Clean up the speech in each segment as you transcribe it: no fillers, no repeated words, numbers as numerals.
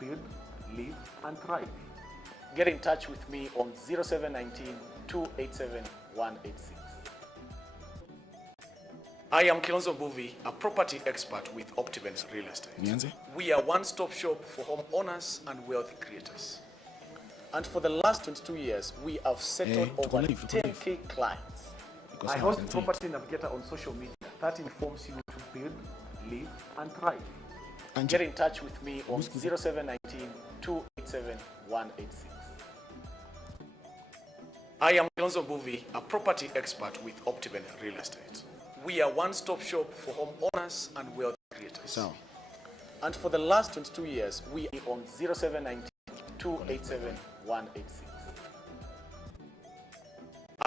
build, live, and thrive. Get in touch with me on 0719 287 186. I am Kilonzo Mbuvi, a property expert with Optiven Real Estate. Nyanze? We are one-stop shop for home owners and wealth creators. And for the last 22 years, we have settled over 10K clients. I host Property Navigator on social media that informs you to build, live, and thrive. And get in touch with me on 0719 287 186. I am Kilonzo Mbuvi, a property expert with Optiven Real Estate. We are one-stop shop for home owners and wealth creators. And for the last 22 years, we are on 0719 287 186.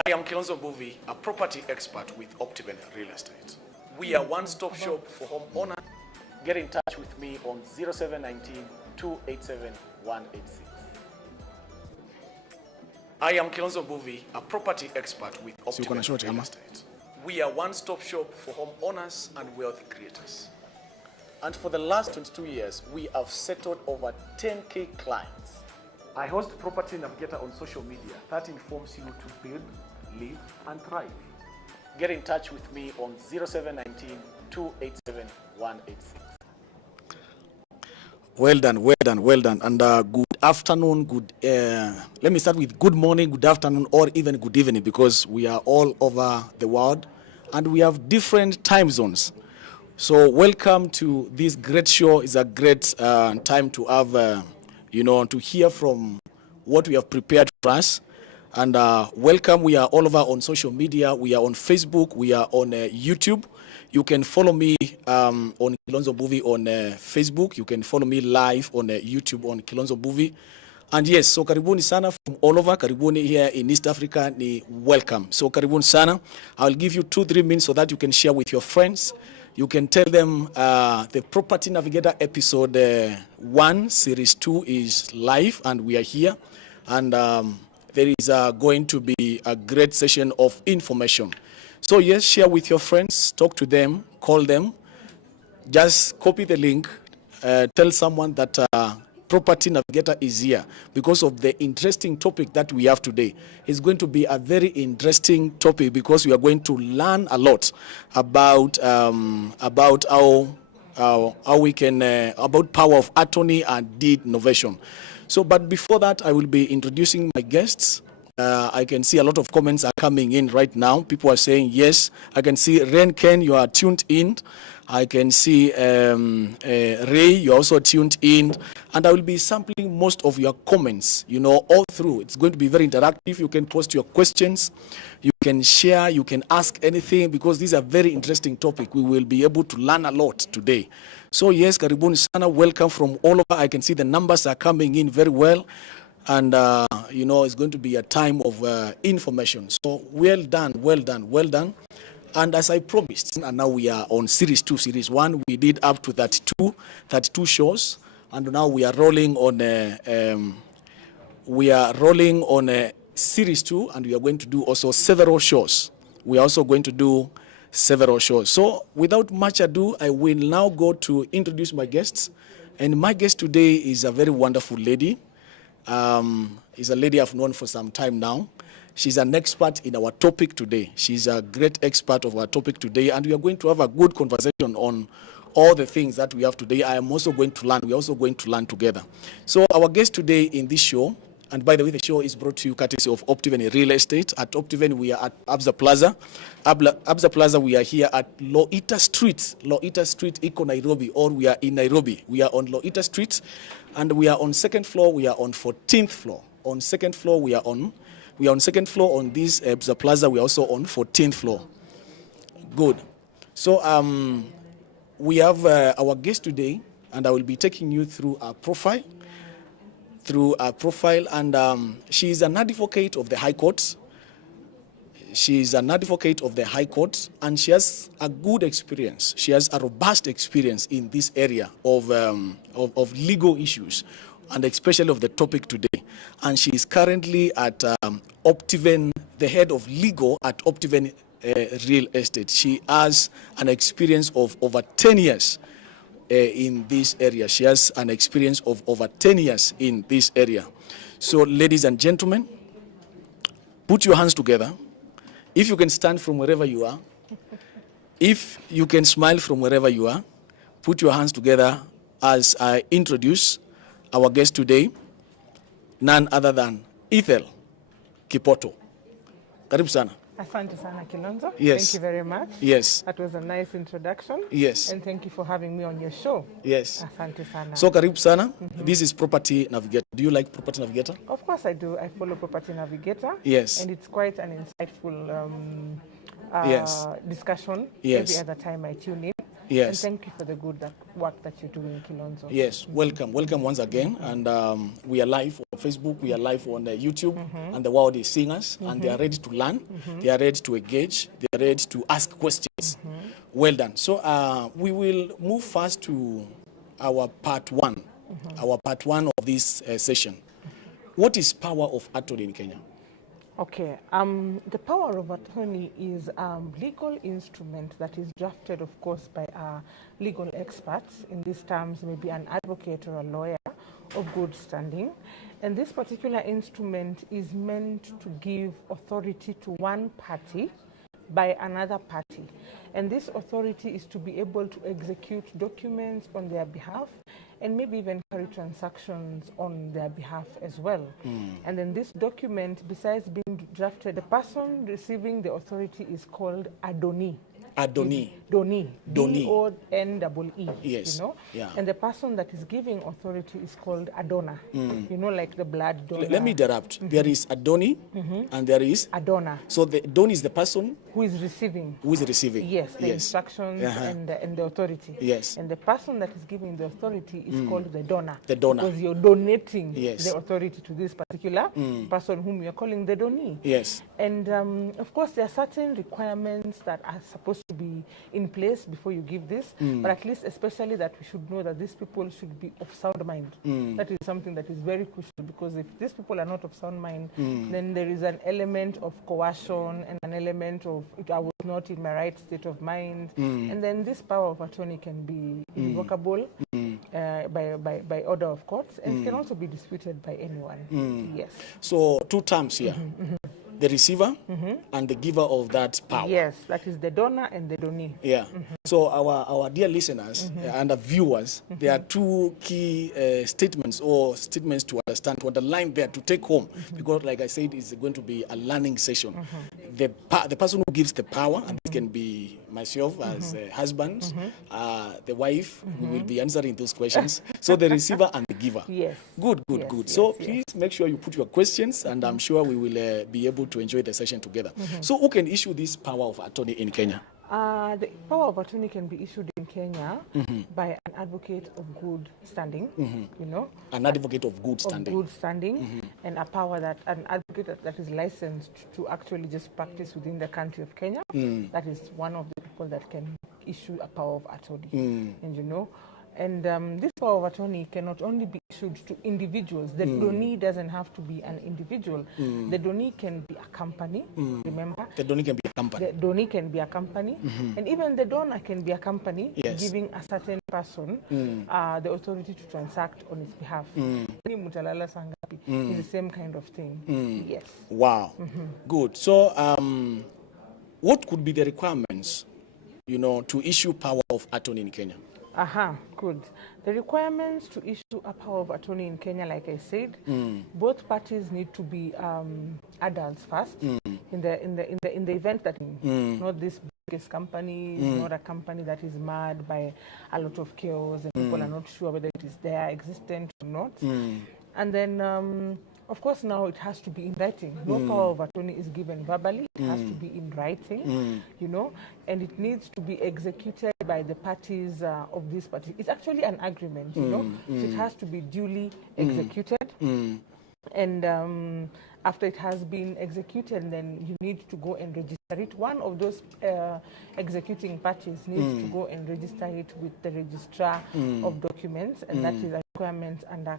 I am Kilonzo Mbuvi, a property expert with Optiven Real Estate. We are one-stop shop for home owners. Get in touch with me on 0719 287 186. I am Kilonzo Mbuvi, a property expert with Optiven Real Estate. We are one-stop shop for home owners and wealth creators. And for the last 22 years, we have settled over 10K clients. I host Property Navigator on social media that informs you to build, live, and thrive. Get in touch with me on 0719 287 186. Well done, well done, well done. And good afternoon, let me start with good morning, good afternoon, or even good evening, because we are all over the world and we have different time zones. So welcome to this great show. It's a great time to have, to hear from what we have prepared for us. And welcome, we are all over on social media. We are on Facebook, we are on YouTube. You can follow me on Kilonzo Mbuvi on Facebook. You can follow me live on YouTube on Kilonzo Mbuvi. And yes, so karibuni sana from all over. Karibuni here in East Africa, ni welcome. So karibuni sana. I'll give you 2-3 minutes so that you can share with your friends. You can tell them the Property Navigator episode 1, series 2 is live and we are here. And there is going to be a great session of information. So yes, share with your friends, talk to them, call them. Just copy the link, tell someone that Property Navigator is here because of the interesting topic that we have today. It's going to be a very interesting topic because we are going to learn a lot about how we can about power of attorney and deed novation. So, but before that, I will be introducing my guests. I can see a lot of comments are coming in right now. People are saying yes. I can see Ren Ken, you are tuned in. I can see Ray, you're also tuned in. And I will be sampling most of your comments, all through. It's going to be very interactive. You can post your questions. You can share. You can ask anything because this is a very interesting topic. We will be able to learn a lot today. So yes, karibuni sana. Welcome from all over. I can see the numbers are coming in very well. And, it's going to be a time of information. So well done, well done, well done. And as I promised, and now we are on series 2, series 1. We did up to 32 shows. And now we are rolling on series 2, and we are going to do also several shows. We are also going to do several shows. So without much ado, I will now go to introduce my guests. And my guest today is a very wonderful lady. Is a lady I've known for some time now. She's an expert in our topic today. She's a great expert of our topic today, and we are going to have a good conversation on all the things that we have today. I am also going to learn. We're also going to learn together. So our guest today in this show, and by the way, the show is brought to you courtesy of Optiven Real Estate. At Optiven, we are at Absa Plaza. Absa Plaza, we are here at Loita Street, Iko Nairobi, or we are in Nairobi. We are on Loita Street, and we are on second floor. We are on 14th floor. On second floor, we are on second floor on this Absa Plaza. We are also on 14th floor. Good. So we have our guest today, and I will be taking you through our profile. And she is an advocate of the High Court. She is an advocate of the High Court, and she has a good experience. She has a robust experience in this area of legal issues, and especially of the topic today. And she is currently at Optiven, the head of legal at Optiven Real Estate. She has an experience of over 10 years in this area. She has an experience of over 10 years in this area. So, ladies and gentlemen, put your hands together. If you can stand from wherever you are, if you can smile from wherever you are, put your hands together as I introduce our guest today, none other than Ethel Kipoto. Karibu sana. Asante sana Kilonzo. Yes. Thank you very much. Yes. That was a nice introduction. Yes. And thank you for having me on your show. Yes. Asante sana. So karibu sana. This is Property Navigator. Do you like Property Navigator? Of course I do. I follow Property Navigator. Yes. And it's quite an insightful Yes. discussion Yes. every other time I tune in. Yes. And thank you for the good work that you're doing, Kilonzo. Yes, welcome once again. And we are live on Facebook, we are live on YouTube, and the world is seeing us, and they are ready to learn, they are ready to engage, they are ready to ask questions. Well done. So we will move first to our part one, of this session. What is power of attorney in Kenya? Okay, the power of attorney is a legal instrument that is drafted, of course, by legal experts. In these terms, maybe an advocate or a lawyer of good standing. And this particular instrument is meant to give authority to one party by another party. And this authority is to be able to execute documents on their behalf and maybe even carry transactions on their behalf as well. And then this document, besides being drafted, the person receiving the authority is called Adoni. Adoni. Doni. Doni. D-O-N-E-E. Yes. You know? Yeah. And the person that is giving authority is called Adona. You know, like the blood donor. Let me interrupt. There is Adoni and there is Adona. So the Adoni is the person Who is receiving. who is receiving. Yes, the instructions and the authority. Yes. And the person that is giving the authority is called the donor. The donor. Because you're donating Yes. the authority to this particular person whom you're calling the donee. Yes. And of course, there are certain requirements that are supposed to be in place before you give this, but at least especially that we should know that these people should be of sound mind. That is something that is very crucial, because if these people are not of sound mind, then there is an element of coercion and an element of I was not in my right state of mind, and then this power of attorney can be irrevocable by order of courts, and can also be disputed by anyone. Yes. So two terms here. The receiver and the giver of that power. Yes, that is the donor and the donee. Yeah. So our dear listeners and the viewers, there are two key statements to understand, to underline there, to take home, because like I said, it's going to be a learning session. The person who gives the power, and it can be myself as a husband, the wife, we will be answering those questions. So the receiver and the giver. Yes. Good. Yes, So yes. please make sure you put your questions, and I'm sure we will be able to enjoy the session together. So who can issue this power of attorney in Kenya? The power of attorney can be issued in Kenya by an advocate of good standing, you know. An advocate of good standing. Of good standing, and a power that an advocate that is licensed to actually just practice within the country of Kenya. That is one of the people that can issue a power of attorney, and you know. And this power of attorney cannot only be issued to individuals. The donee doesn't have to be an individual. The donee can be a company, remember? The donee can be a company. The donee can be a company. And even the donor can be a company, Yes. giving a certain person the authority to transact on its behalf. Mutalala Sangapi is the same kind of thing. Yes. Wow. Good. So what could be the requirements, you know, to issue power of attorney in Kenya? Good. The requirements to issue a power of attorney in Kenya, like I said, both parties need to be adults first. In the event that not this biggest company, not a company that is marred by a lot of chaos and people are not sure whether it is there, existent or not. And then of course, now it has to be in writing. No power of attorney is given verbally. It has to be in writing, you know, and it needs to be executed by the parties of this party. It's actually an agreement, you know, so it has to be duly executed. And after it has been executed, then you need to go and register it. One of those executing parties needs to go and register it with the registrar of documents, and that is a requirement under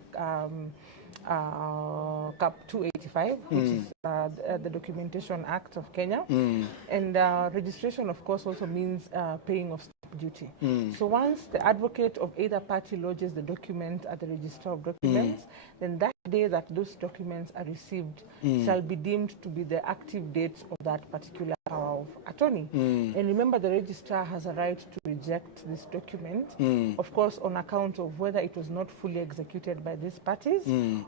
Cap 285, which is the Documentation Act of Kenya. And registration, of course, also means paying of stamp duty. So once the advocate of either party lodges the document at the Register of Documents, then that day that those documents are received shall be deemed to be the active date of that particular power of attorney. And remember, the registrar has a right to reject this document, of course, on account of whether it was not fully executed by these parties,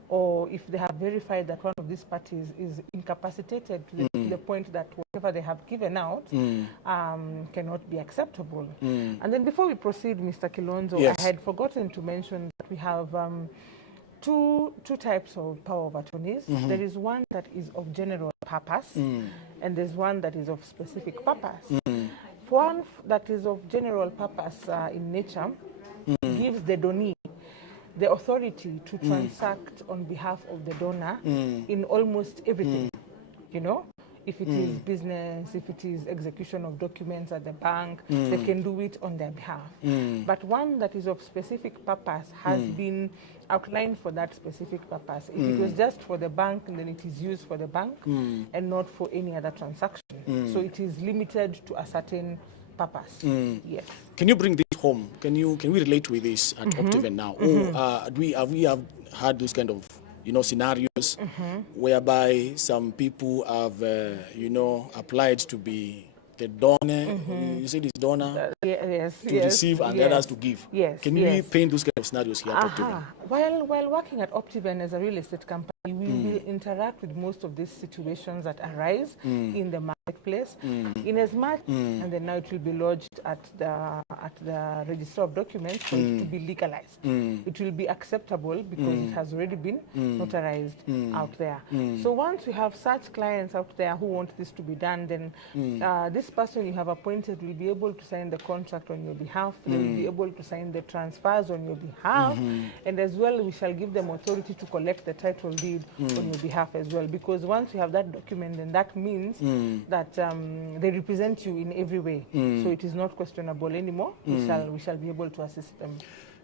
or if they have verified that one of these parties is incapacitated to the point that whatever they have given out cannot be acceptable. And then before we proceed, Mr. Kilonzo, I had forgotten to mention that we have two types of power of attorneys. There is one that is of general purpose, and there's one that is of specific purpose. One that is of general purpose in nature gives the donee the authority to transact on behalf of the donor in almost everything, you know. If it is business, if it is execution of documents at the bank, they can do it on their behalf. But one that is of specific purpose has been outlined for that specific purpose. If it was just for the bank, then it is used for the bank and not for any other transaction. So it is limited to a certain purpose. Yes. Can you bring this home? Can we relate with this at Optiven now? We have had this kind of scenarios whereby some people have applied to be the donor. You say this donor to receive and others to give. Can we paint those kind of scenarios here at Optiven? While working at Optiven as a real estate company, we will interact with most of these situations that arise in the marketplace. In as much, and then now it will be lodged at the Register of Documents for it to be legalized. It will be acceptable because it has already been notarized out there. So once we have such clients out there who want this to be done, then this person you have appointed will be able to sign the contract on your behalf. They will be able to sign the transfers on your behalf, and as well we shall give them authority to collect the title deed on your behalf as well, because once you have that document, then that means that they represent you in every way. So it is not questionable anymore. We shall be able to assist them.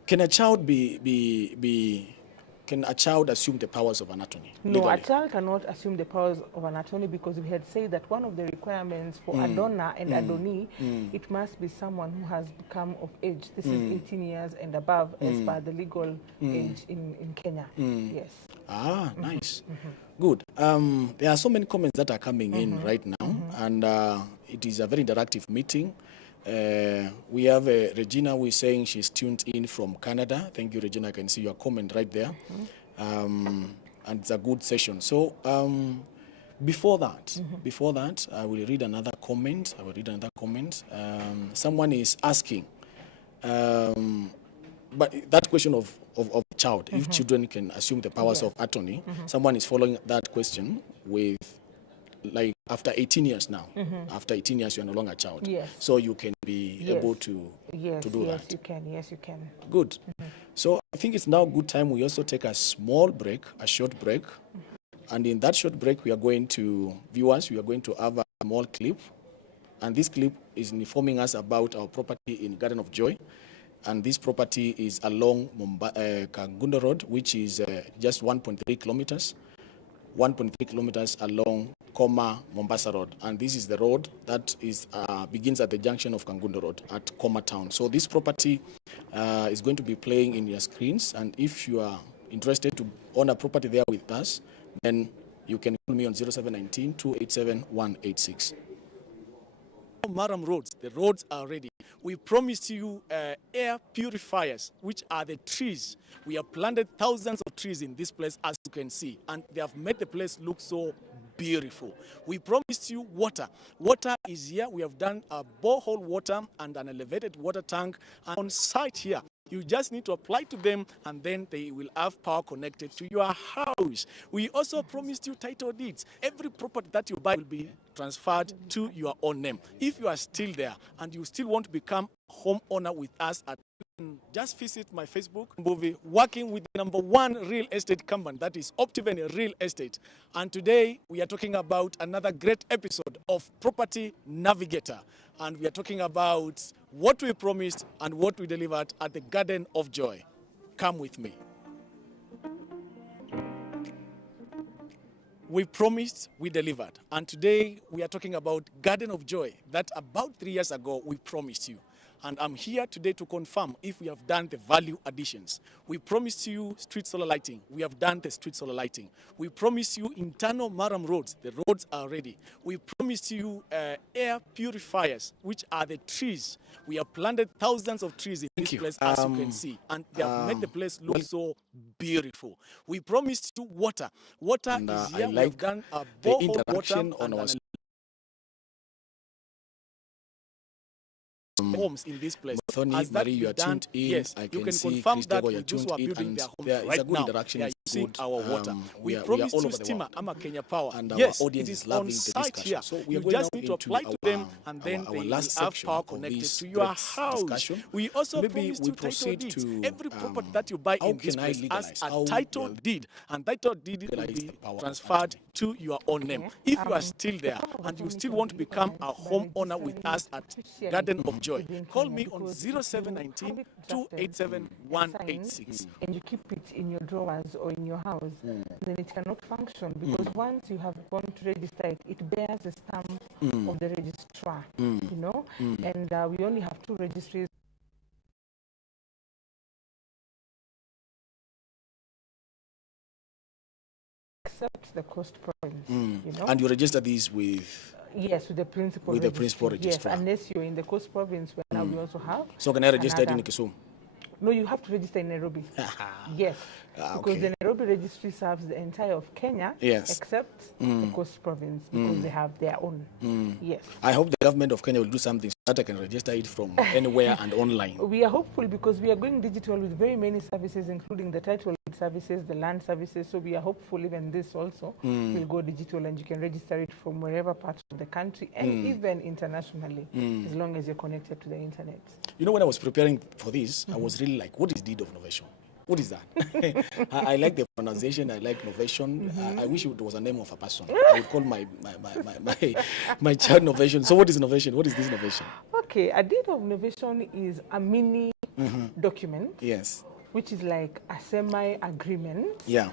Can a child Can a child assume the powers of an attorney? No, legally? A child cannot assume the powers of an attorney, because we had said that one of the requirements for a donor and a donee, it must be someone who has become of age. This is 18 years and above as per the legal age in Kenya. Yes. Ah, nice. Good. There are so many comments that are coming in right now, and it is a very interactive meeting. We have Regina who is saying she's tuned in from Canada. Thank you, Regina. I can see your comment right there. And it's a good session. So before that, I will read another comment. Someone is asking, but that question of child, if children can assume the powers of attorney, someone is following that question with, like, after 18 years now. After 18 years, you are no longer a child. Yes. So you can be able to do that. Yes, you can. Good. So I think it's now a good time we also take a short break. And in that short break, we are going to have a small clip. And this clip is informing us about our property in Garden of Joy. And this property is along Kangundo Road, which is just 1.3 kilometers. 1.3 kilometers along Koma Mombasa Road, and this is the road that is begins at the junction of Kangundo Road at Koma Town. So this property is going to be playing in your screens, and if you are interested to own a property there with us, then you can call me on 0719 287 186. Maram roads, the roads are ready. We promised you air purifiers, which are the trees. We have planted thousands of trees in this place, as you can see, and they have made the place look so beautiful. We promised you water. Water is here. We have done a borehole water and an elevated water tank on site here. You just need to apply to them, and then they will have power connected to your house. We also promised you title deeds. Every property that you buy will be transferred to your own name. If you are still there and you still want to become a homeowner with us, just visit my Facebook movie, working with the #1 real estate company, that is Optiven Real Estate. And today we are talking about another great episode of Property Navigator. And we are talking about what we promised and what we delivered at the Garden of Joy. Come with me. We promised, we delivered. And today we are talking about Garden of Joy that about 3 years ago we promised you. And I'm here today to confirm if we have done the value additions. We promised you street solar lighting. We have done the street solar lighting. We promised you internal Maram roads. The roads are ready. We promised you air purifiers, which are the trees. We have planted thousands of trees in this place, as you can see. And they have made the place look so beautiful. We promised you water. Water is here. We have done a borehole water on our homes in this place. As that you are tuned in. Yes, I you can can see confirm Chris that Dego, with those who are building their homes there is right a good now, interaction. they are It's using good. our water. We We are promised all you over the steamer, world. Ama Kenya Power. And Yes, our audience it is is loving on the site discussion. here. So we are You going just now need to into apply to them, and then our they will last have section power of connected this to your great house. discussion. We also Maybe promised we you title proceed deeds. to, Every property that you buy how in this can I place legalize? has a How title will deed, and title deed will legalize be the power of transferred to your own name. If you are still there power of and you attorney still can want to be become a legalized by homeowner with registering us at officially Garden of Joy, within call Kenya, me on because if you have 0719 it drafted 287 and 186. and you keep it in your drawers or in your house, then it cannot function, because once you have gone to register it, it bears the stamp of the registrar, you know, and we only have 2 registries. Except the coast province, you know. And you register these with... Yes, with the principal With the registry. principal registrar. Yes, unless you're in the coast province, where now we also have. So can I register it in another- Kisumu? No, you have to register in Nairobi. Yes, because okay. the Nairobi Registry serves the entire of Kenya, Yes. except the coast province, because they have their own. Yes. I hope the government of Kenya will do something so that I can register it from anywhere and online. We are hopeful because we are going digital with very many services, including the title deed services, the land services. So we are hopeful even this also will go digital, and you can register it from wherever part of the country and even internationally, as long as you're connected to the internet. You know, when I was preparing for this, I was really like, what is deed of novation? What is that? I like the pronunciation. I like novation. I wish it was a name of a person. I would call my child Novation. So what is novation? What is this novation? Okay, a deed of novation is a mini document, Yes. which is like a semi-agreement Yeah.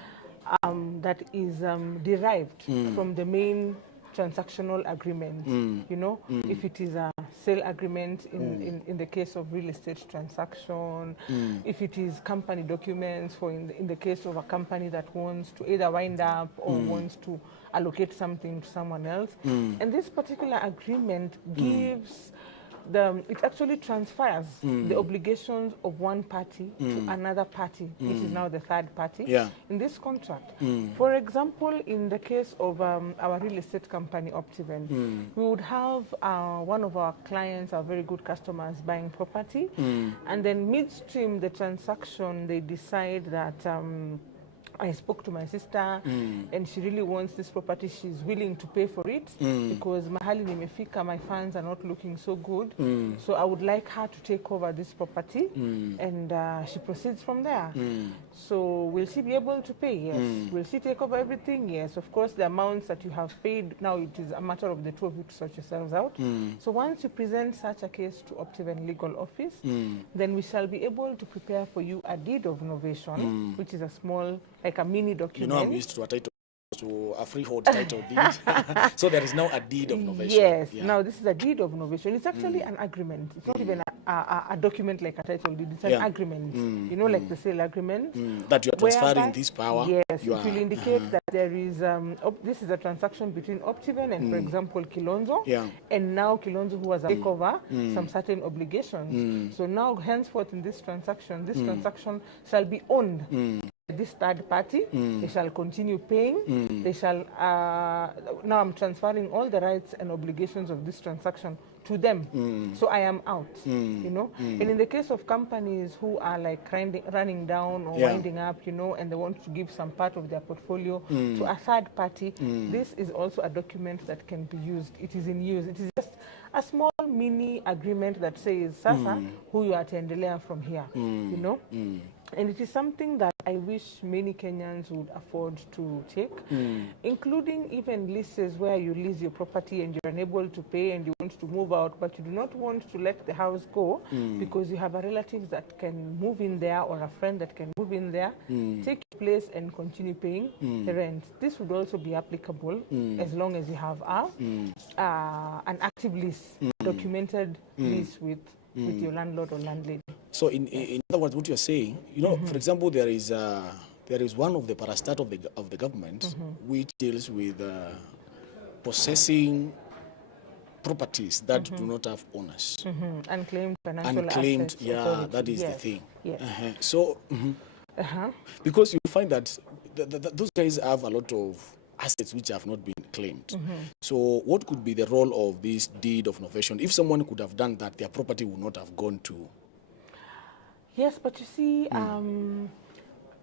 that is derived from the main transactional agreement. You know, if it is a sale agreement in the case of real estate transaction, if it is company documents for in the case of a company that wants to either wind up or wants to allocate something to someone else. And this particular agreement gives it actually transfers the obligations of one party to another party, which is now the third party in this contract. For example, in the case of our real estate company, Optiven, we would have one of our clients, our very good customers, buying property, and then midstream the transaction, they decide that I spoke to my sister and she really wants this property. She's willing to pay for it because mahali nimefika, my funds are not looking so good. So I would like her to take over this property and she proceeds from there. So will she be able to pay? Yes. Will she take over everything? Yes. Of course, the amounts that you have paid, now it is a matter of the 2 of you to sort yourselves out. So once you present such a case to Optiven Legal Office, then we shall be able to prepare for you a deed of novation, which is a small, like a mini document. You know, I'm used to a title, to a freehold title deed. So there is now a deed of novation. Yes. Yeah. Now this is a deed of novation. It's actually an agreement. It's not even a document like a title deed. It's an agreement. You know, like the sale agreement. That you are transferring whereby, this power. Yes. It will indicate that there is this is a transaction between Optiven and, for example, Kilonzo. Yeah. And now Kilonzo, who has taken over some certain obligations. So now, henceforth, in this transaction shall be owned. This third party, they shall continue paying. They shall now I'm transferring all the rights and obligations of this transaction to them. So I am out, you know. And in the case of companies who are like running down or winding up, you know, and they want to give some part of their portfolio to a third party, this is also a document that can be used. It is in use. It is just a small mini agreement that says, Sasa, who you are to endelea from here, you know. And it is something that I wish many Kenyans would afford to take, including even leases where you lease your property and you're unable to pay and you want to move out, but you do not want to let the house go because you have a relative that can move in there or a friend that can move in there, take your place and continue paying the rent. This would also be applicable as long as you have an active lease, documented lease with your landlord or landlady. So in other words, what you're saying, you know, for example, there is one of the parastat of the government which deals with possessing properties that do not have owners. Unclaimed financial Unclaimed, assets. yeah, Authority. that is Yes. the thing. Yes. So, because you find that those guys have a lot of assets which have not been claimed. So what could be the role of this deed of novation? If someone could have done that, their property would not have gone to... Yes, but you see...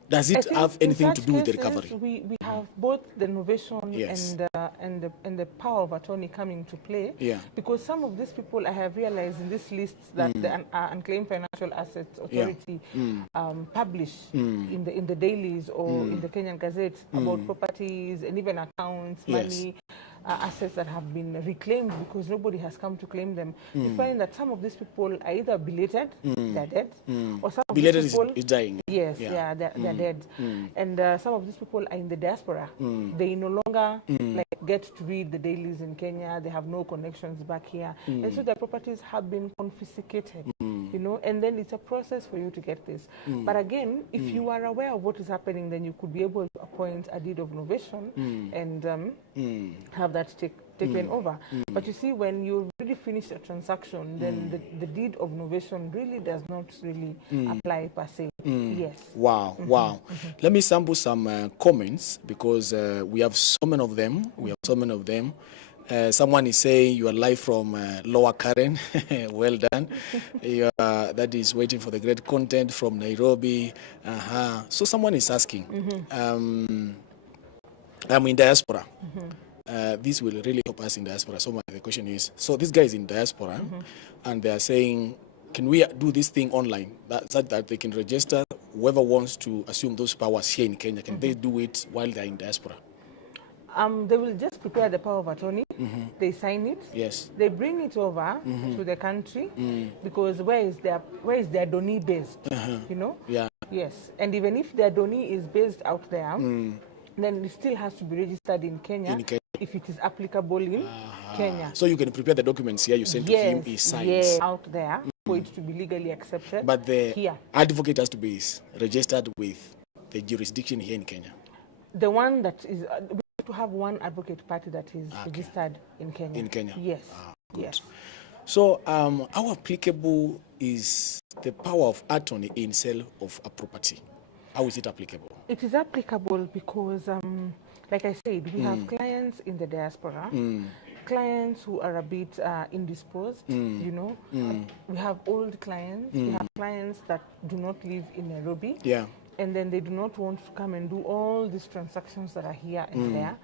Does it have anything to do with the cases, recovery? We have both the novation Yes. and the power of attorney coming to play. Yeah. Because some of these people, I have realized in this list that the Unclaimed Financial Assets Authority publish in the dailies or in the Kenyan Gazette about properties and even accounts, money, assets that have been reclaimed because nobody has come to claim them. You find that some of these people are either belated, they're dead, or some of Belated these people is dying. Yes, they're dead. And some of these people are in the diaspora. They no longer like get to read the dailies in Kenya. They have no connections back here. And so their properties have been confiscated, you know, and then it's a process for you to get this. But again, if you are aware of what is happening, then you could be able to appoint a deed of novation and have that taken over. But you see, when you really finish a transaction, then the deed of novation really does not really apply per se. Yes. Wow, wow. Let me sample some comments because we have so many of them. Someone is saying you are live from Lower Karen. Well done. That is waiting for the great content from Nairobi. So someone is asking, I'm in diaspora. This will really help us in diaspora. So the question is, so this guy is in diaspora and they are saying, can we do this thing online such that they can register whoever wants to assume those powers here in Kenya? Can they do it while they're in diaspora? They will just prepare the power of attorney. They sign it. Yes. They bring it over to the country because where is their donee based? You know. Yeah. Yes. And even if their donee is based out there, then it still has to be registered in Kenya. If it is applicable in Kenya. So you can prepare the documents here. You send to him. He signs. Out there for it to be legally accepted. But the here. advocate has to be registered with the jurisdiction here in Kenya. The one that is, we have to have one advocate party that is registered in Kenya. In Kenya? Yes. Good. Yes. So how applicable is the power of attorney in sale of a property? How is it applicable? It is applicable because, like I said, we have clients in the diaspora, clients who are a bit indisposed, you know. We have old clients, we have clients that do not live in Nairobi. Yeah. And then they do not want to come and do all these transactions that are here and there.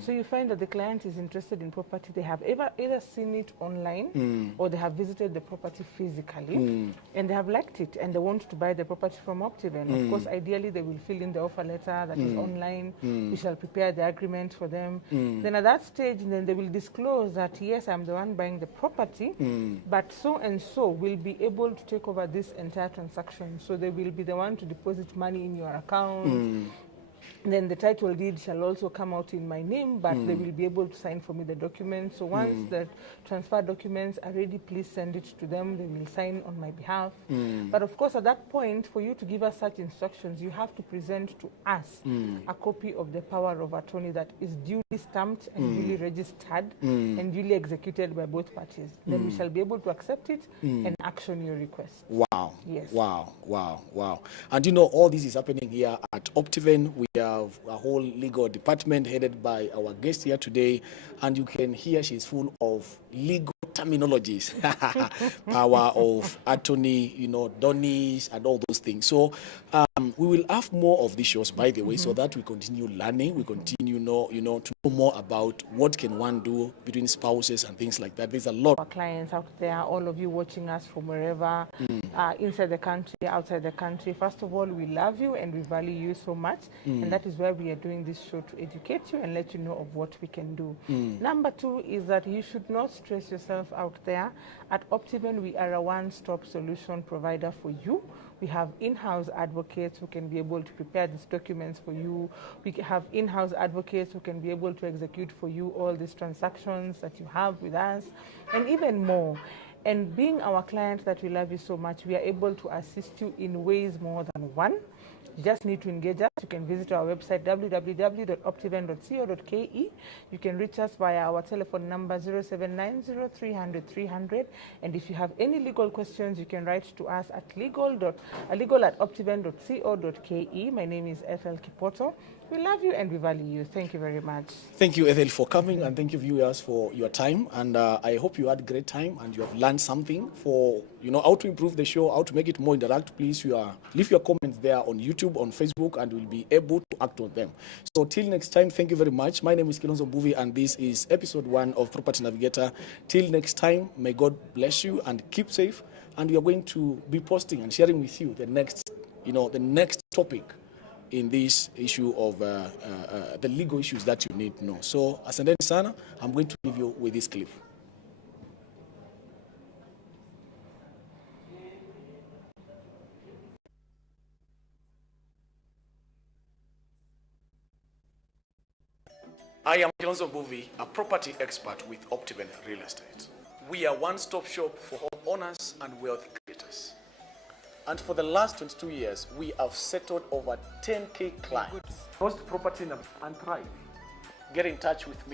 So you find that the client is interested in property. They have either seen it online or they have visited the property physically and they have liked it and they want to buy the property from Optiven. Of course, ideally, they will fill in the offer letter that is online. We shall prepare the agreement for them. Then at that stage, then they will disclose that, yes, I'm the one buying the property, but so and so will be able to take over this entire transaction. So they will be the one to deposit money in your account. Then the title deed shall also come out in my name, but they will be able to sign for me the documents. So once the transfer documents are ready, please send it to them. They will sign on my behalf. But of course, at that point, for you to give us such instructions, you have to present to us a copy of the power of attorney that is duly stamped and duly registered and duly executed by both parties. Then we shall be able to accept it and action your request. Wow. Yes. Wow. Wow. Wow. And you know, all this is happening here at Optiven. We have a whole legal department headed by our guest here today, and you can hear she's full of legal terminologies, power of attorney, you know, donies and all those things. So we will have more of these shows, by the way, so that we continue learning, we continue to know more about what can one do between spouses and things like that. There's a lot. Our clients out there, all of you watching us from wherever, inside the country, outside the country. First of all, we love you and we value you so much, and that is why we are doing this show, to educate you and let you know of what we can do. Number two is that you should not stress yourself out there. At Optiven, we are a one-stop solution provider for you. We have in-house advocates who can be able to prepare these documents for you. We have in-house advocates who can be able to execute for you all these transactions that you have with us, and even more. And being our client that we love you so much, we are able to assist you in ways more than one. You just need to engage us. You can visit our website, www.optiven.co.ke. You can reach us via our telephone number 0790-300-300. And if you have any legal questions, you can write to us at legal@optiven.co.ke. My name is Ethel Kipoto. We love you and we value you. Thank you very much. Thank you, Ethel, for coming, and thank you, viewers, for your time. And I hope you had a great time and you have learned something for, how to improve the show, how to make it more interactive. Please, leave your comments there on YouTube, on Facebook, and we'll be able to act on them. So till next time, thank you very much. My name is Kilonzo Mbuvi, and this is episode 1 of Property Navigator. Till next time, may God bless you and keep safe. And we are going to be posting and sharing with you the next topic in this issue of the legal issues that you need to know. So, asanteni sana, I'm going to leave you with this clip. I am Kilonzo Mbuvi, a property expert with Optiven Real Estate. We are one-stop shop for homeowners and wealth creators. And for the last 22 years, we have settled over 10K clients. Host property and thrive. Get in touch with me